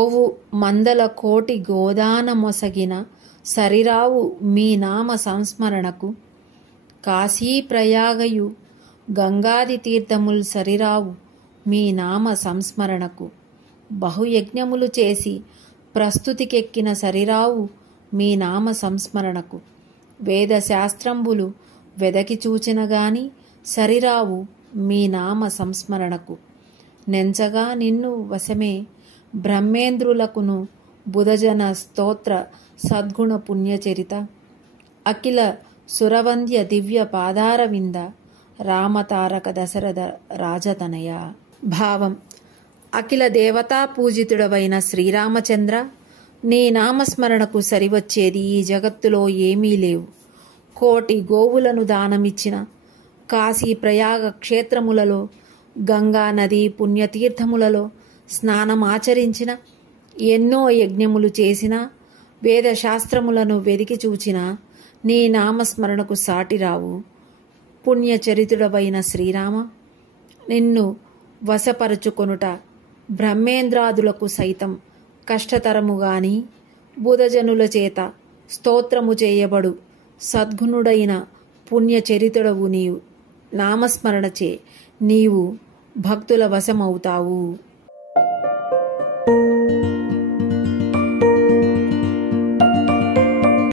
గోవు మందల కోటి గోదాన మొసగిన సరిరావు మీ నామ సంస్మరణకు. కాశీ ప్రయాగయు గంగాది తీర్థముల్ సరిరావు మీ నామ సంస్మరణకు. బహుయజ్ఞములు చేసి ప్రస్తుతికెక్కిన సరిరావు మీ నామ సంస్మరణకు. వేద శాస్త్రంబులు వెదకి చూచిన గాని సరిరావు మీ నామ సంస్మరణకు. నెంచగా నిన్ను వశమే బ్రహ్మేంద్రులకును బుధజన స్తోత్ర సద్గుణ పుణ్యచరిత. అఖిల సురవంద్య దివ్య పాదారవింద రామతారక దశరథ రాజతనయ. భావం: అఖిల దేవతా పూజితుడవైన శ్రీరామచంద్ర, నీ నామస్మరణకు సరివచ్చేది ఈ జగత్తులో ఏమీ లేవు. కోటి గోవులను దానమిచ్చిన, కాశీ ప్రయాగ క్షేత్రములలో, గంగా నది పుణ్యతీర్థములలో స్నానమాచరించిన, ఎన్నో యజ్ఞములు చేసిన, వేదశాస్త్రములను వెదికి చూచిన నీ నామస్మరణకు సాటిరావు. పుణ్యచరితుడవైన శ్రీరామ, నిన్ను వశపరచుకొనుట బ్రహ్మేంద్రాదులకు సైతం కష్టతరముగాని, బుధజనుల చేత స్తోత్రము చేయబడు సద్గుణుడైన పుణ్యచరితుడవు నీవు. నామస్మరణచే నీవు భక్తుల వశమవుతావు.